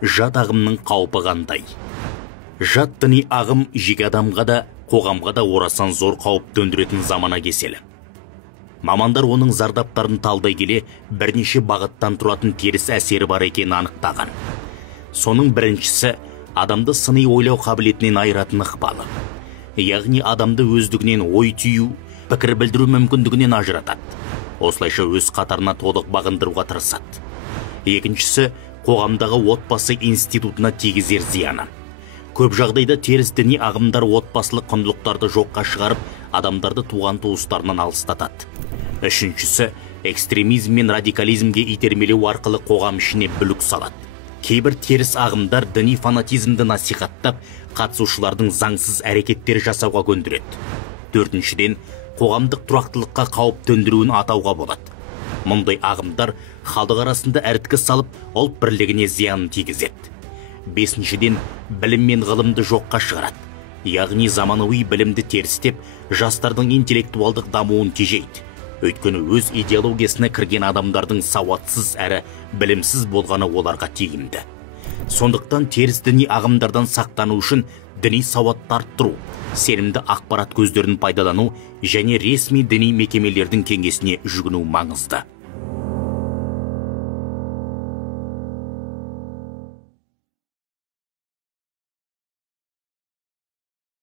Жат ағымның қаупі қандай? Жат діни ағым жеке адамға да, қоғамға да орасан зор қауіп төндіретін замана кеселі. Мамандар оның зардаптарын талдай келе, бірнеше бағыттан тұратын теріс әсері бар екенін анықтаған. Соның біріншісі, адамды сыни ойлау қабілетінен айыратын ықпалы. Яғни адамды өздігінен ой түю, пікір білдіру мүмкіндігінен ажыратады. Осылайша өз қатарына толық бағындыруға тырысады. Екіншісі, қоғамдағы отбасы институтына тигізер зияны. Көп жағдайда теріс діни ағымдар отбасылық құндылықтарды жоққа шығарып, адамдарды туған туыстарынан алыстатады. Үшіншісі, экстремизм мен радикализмге итермелеу арқылы қоғам ішіне бүлік салады. Кейбір теріс ағымдар діни фанатизмді насихаттап, қатысушылардың заңсыз әрекеттер жасауға көндіреді. Төртіншіден, қоғамдық тұрақтылыққа қауіп төндіруін атауға болады. Мұндай ағымдар халық арасында әрткі салып, ұлт бірлігіне зиянын тигізеді. Бесіншіден, білім мен ғылымды жоққа шығарады. Яғни заманауи білімді терістеп, жастардың интеллектуалдық дамуын тежейді. Өйткені өз идеологиясына кірген адамдардың сауатсыз әрі білімсіз болғаны оларға тиімді. Сондықтан теріс діни ағымдардан сақтану үшін діни сауатты арттыру, сенімді ақпарат көздерін пайдалану және ресми діни мекемелердің кеңесіне жүгіну маңызды.